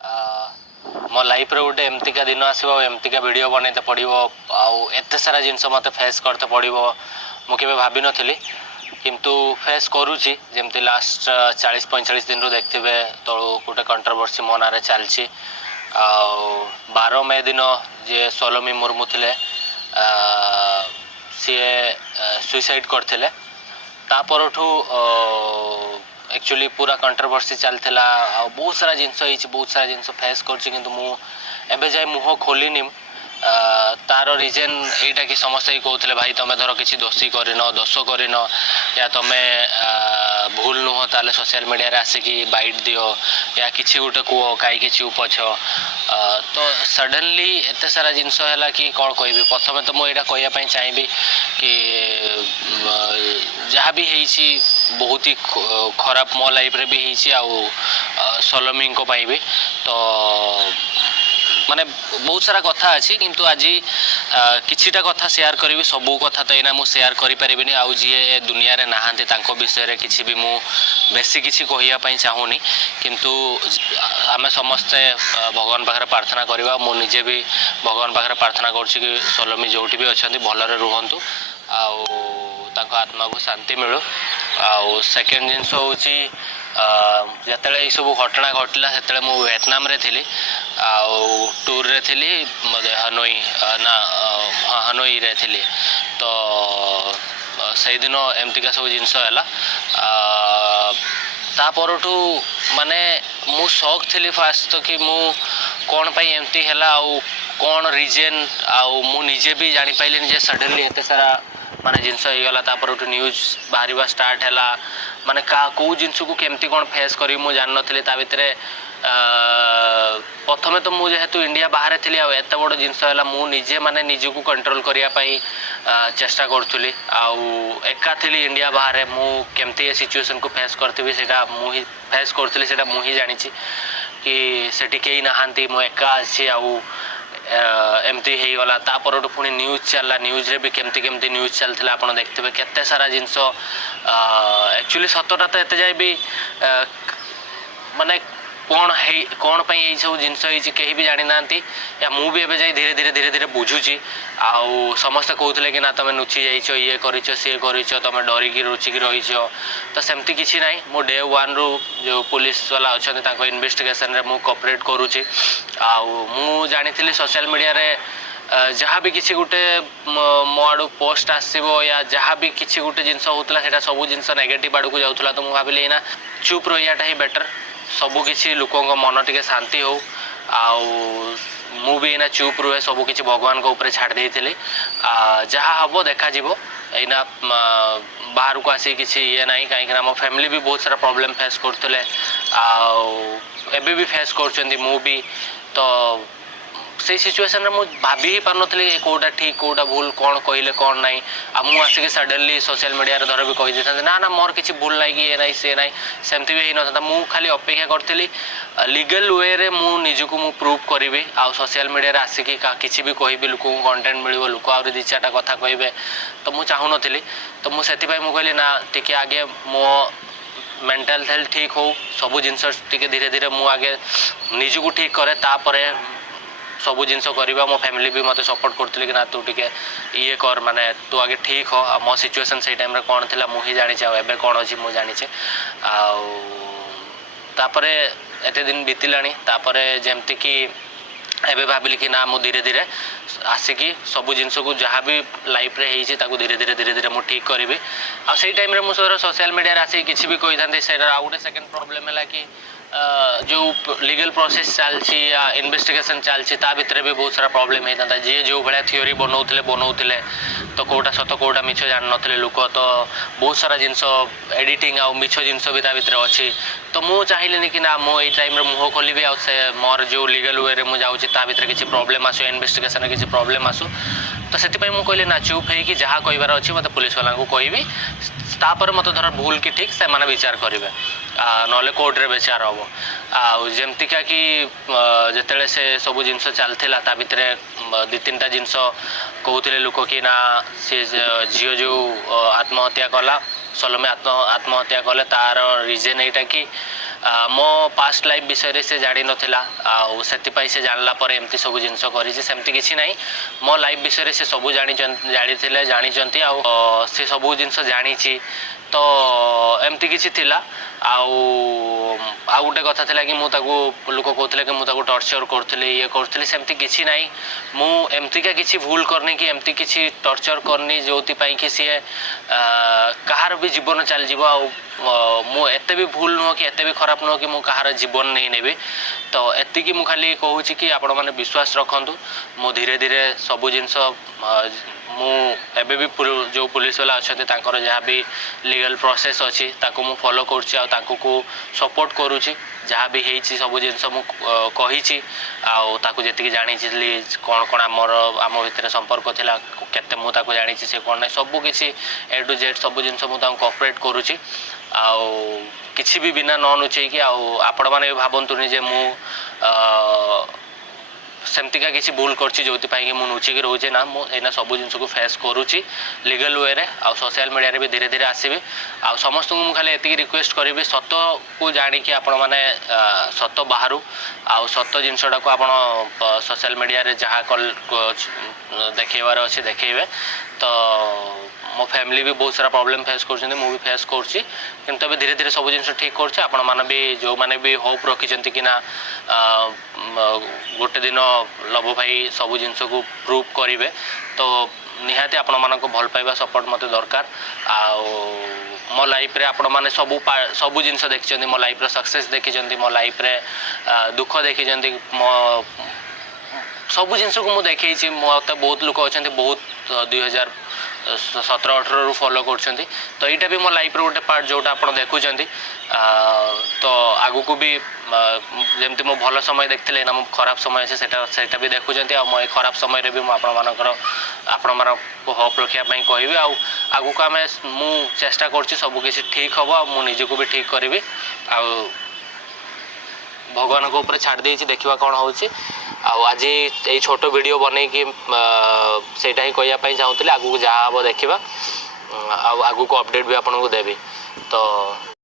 मो लाइफ रे गोटे एमतीका दिन आसो एमतीका वीडियो बनते पड़ो आते सारा जिनस मत फेस करते पड़ो मुझे भाभी नी किंतु फेस करुच्ची जमती लास्ट 40-45 दिन रू देखते तलू गोटे कंट्रोवर्सी मो ना चलती 12 मई दिन जे सोलोमी मुर्मू थे सी सुइसाइड करते एक्चुअली पूरा कंट्रोवर्सी चलता बहुत सारा जिनस बहुत सारा जिनस फेस कर जाए मुह खोलनी तार रिजन यहीटा कि समस्त ही कहते भाई तुम धर किसी दोषी करन दोष करन या तुम भूल नुह ताले सोशल मीडिया आसिकी बाइट दियो या किसी गोटे कह कहीं चुप अछ तो सडनली एत सारा जिनस है कि कौन कह प्रथम तो मुझे कहवाई चाहिए कि जहाँ भी बहुत ही खराब मो लाइफ रे भी सोलोमी भी तो माने बहुत सारा कथा अच्छी किंतु आज किछिटा कथा शेयर करी सबू कथा तो यहाँ मुझे शेयर करें आउ जी दुनिया रे नहांती तांको विषय रे किछि भी मु बेसी किछि कहिया चाहूनी किंतु आमे समस्ते भगवान पाखरे प्रार्थना करवा मु निजे भी भगवान पाखरे प्रार्थना करुछि कि सोलोमी जोठी भी अछंती भलरे रुहंतु आउ तांको आत्मा को शांति मिलू आउ सेकेंड जिनस होची जिते ये सब घटना घटला से मुझे वियतनाम रे थी टूर रे थी हनोई ना हाँ हनोई रे थी तो से दिन एमतीका सब जिनस है तापरठू माने मु शौक थी फास्ट तो कि मु कौन पाई एमती है कौन रिजन आउ मु निजे भी जानी पाइलिनी जे सडनली एते सारा माने जिनस होगला तापर न्यूज बाहर स्टार्ट है माने कौ जिनस को केमती कौन फेस करी मु जान नी ता भितर प्रथमे तो मुझे जेहेतु इंडिया बाहर थी एत बड़ जिनस है मु निजे माने निजको कंट्रोल करने चेष्टा करूली एका थी इंडिया बाहर मु केमती ए सिचुएशन को फेस करी से मुझे फेस करी से मुझे जानी कि सेठी कहीं नहांती मु एका अच्छी एमती होगला तापर पुणी न्यूज चलला न्यूज रे भी केमती केमती न्यूज चलता आप देखते केते सारा जिनस एक्चुअली सतटा तो एत जाए भी माने कौन पाई यही सब जिनस कहीं भी जानी ना या मु भी एवं धीरे धीरे धीरे धीरे बुझुची आउ समस्ते कहते कि ना तुम नुची जाइछ ये कर सी कर तुम डरिकी रुचिकी रही तो सेमती किसी ना मो डे वन रु जो पुलिस वाला अच्छा इन्वेस्टिगेशन रे मु कोऑपरेट करुच्ची आउ जानी सोशल मीडिया रे जहाँ भी किसी गोटे मो आड़ पोस्ट आसो या जहाँ भी किसी गोटे जिनस होता है सब जिनस नेगेटिव आड़ को जाऊला तो मुझे भाविली ना चुप रहीटा ही बेटर सबू किसी लोकों मन टे शांति हो भी ना चुप रुहे सब किसी भगवान को ऊपर छाड़ देती जहाँ हम देखा यहीना बाहर को आसी किसी ये ना कहीं आम फैमिली भी बहुत सारा प्रॉब्लम फेस करते एबे भी फेस कर भी तो से सिचुएशन रे मुझे भाभी ही पार नी कौटा ठीक कौटा भूल कौन कहले कौन ना मुझे आसिक सडनली सोशल मीडिया धर भी कही था ना ना मोर किसी भूल ना कि ये ना से ना सेमती भी होना था मुझे खाली अपेक्षा करी लीगल वे रे मु निजको मु प्रूव करी आ सोशल मीडिया आसिक किसी भी कहि लोक कंटेंट मिल लोक आ दी चार्टा कथा कहे तो मुझे चाहून तो मुझे कहली ना टी आगे मो मेंटल हेल्थ ठीक हो सब जिनस धीरे धीरे मु आगे निजको ठीक करे तापर सब जिनस करवा मो फैमिली भी मत सपोर्ट करते कि ना तू टे ये कर माने तू आगे ठीक हो मो सिचुएशन से टाइम कौन थी मुझे जानी एवं कौन अच्छी मुझे जानी तापरे एते दिन बीतला जमती कि एबे भाविली कि ना मु धीरे धीरे आसिकी सब जिनस को जहाँ भी लाइफ रे होती धीरे धीरे धीरे धीरे मुझे ठीक करी आ टाइम मुझे सोशल मीडिया आसिक किसी भी कही था से गोटे सेकेंड प्रोब्लेम है कि जो लीगल प्रोसेस चलती या इन्वेस्टिगेशन चलती ता भितर भी बहुत सारा प्रॉब्लम होता था जी जो भाया थ्योरी बनाऊले तो कौटा सत कौटा मिछ जान नी लोक तो बहुत सारा जिनस एडिटिंग आउ मिछ जिनस भी भितर अच्छी तो मुझे चाहिए कि ना मुझे टाइम मुह खोलि मोर जो लीगल वे मुझे जाऊँगी भितर किसी प्रॉब्लम आसो इन्वेस्टिगेशन किसी प्रॉब्लम आसो तो से कहली ना चुप है कि जहाँ कहबार अच्छी मत पुलिस वाला को कहबी तापर मत धर भूल कि ठीक से मैंने विचार करेंगे ना कोर्ट रे विचार हम आमतीका कि जिते से सब जिनस चलता ता भितर दी तीन टा जिनस कहते लोक कि ना सी झील जो आत्महत्या कला सोलोमी आत्महत्या कले तार रिजन यहाँ कि मो पास्ट लाइफ विषय से जानी नथिला आउ सेतिपाई से जानला पर एमती सब जिनस करिछि सेमती किछि नाही मो लाइफ विषय से सब जानी जानी आउ से सब जिनस जानी तो एमती किछि थिला आउ गोटे कथा थिला कि मु ताकू लोक कहथिले कि मु ताकू टॉर्चर करथले ये करथले सेमती किछि नाही मु एमती का किछि भूल करनी कि एमती किछि टॉर्चर करनी जोति पई कि सी कहार भी जीवन चल जीव आ मु एते भी भूल नुह कि एते भी खराब नुह कि मु कहार जीवन नहीं नेबी तो एति कि मु खाली कहूची कि आपण माने विश्वास रखंतु मु धीरे धीरे सब जिंस मु एबे भी जो पुलिस वाला अच्छे तांकर जहाँ भी लीगल प्रोसेस अच्छी ताको मु फॉलो करुच्ची आ ताको को सपोर्ट करुच्ची जहाँ भी है सब जिनस मु कही आउ जी जानी कौन कौन आम भितर संपर्क थिला केते मु ताको जानी से कौन ना सब किसी ए टू जेड सब जिनस मु कोऑपरेट करुच्ची आउ किसी भी बिना न नुचे कि आपण मैंने भावतुनि जे मु सेमतिका किसी भूल करछि जोतिपाई कि मु नुचिकी रोचे ना मु एना सब जिनस को फेस करुच्ची लीगल वे रे आ सोशल मीडिया रे भी धीरे धीरे आसीबी आ समस्त को खाली एति रिक्वेस्ट करिबी सत को जानी कि आपण माने सत बाहरु आ सत जिनसटा को आपण सोशल मीडिया रे जहा कल देखैबार अछि देखैबे तो मो फैमिली भी बहुत सारा प्रॉब्लम फेस कर मु भी फेस करुच्ची किंतु अभी धीरे धीरे सब जिन ठीक कर आपण मैंने भी जो मैंने भी होप रखिंट कि ना गोटे दिन लव भाई सब जिनस को प्रूव करेंगे तो निहाती आपण मानक भल पाइबा सपोर्ट मते दरकार आ मो लाइफ रे आपण माने सब जिनस देखिं मो लाइफ रे सक्सेस देखिं मो लाइफ रे दुख देखिं मो सब जिनस को मुझे देखी मत बहुत लोक अच्छा बहुत 2017-18 रु फॉलो कर तो यहाँ भी मो लाइफ रो गोटे पार्ट जोटा आप देखुं तो आगु को भी जमती मो भल समय देखते ना मो खराब समय अच्छे सेटा भी देखुं मो खराब समय रे भी आपण होप रखापी कहि आगु को आम मु चेष्टा कर सबकि ठीक हम मु निजको भी ठीक करी आ भगवान को ऊपर छाड़ देछि देखिबा कोन होछि आज ये छोट वीडियो बने कि सेटा ही कहया पई चाहूतले आगु को जहाँ हम देखिबा आगु को अपडेट भी आपन को देबी तो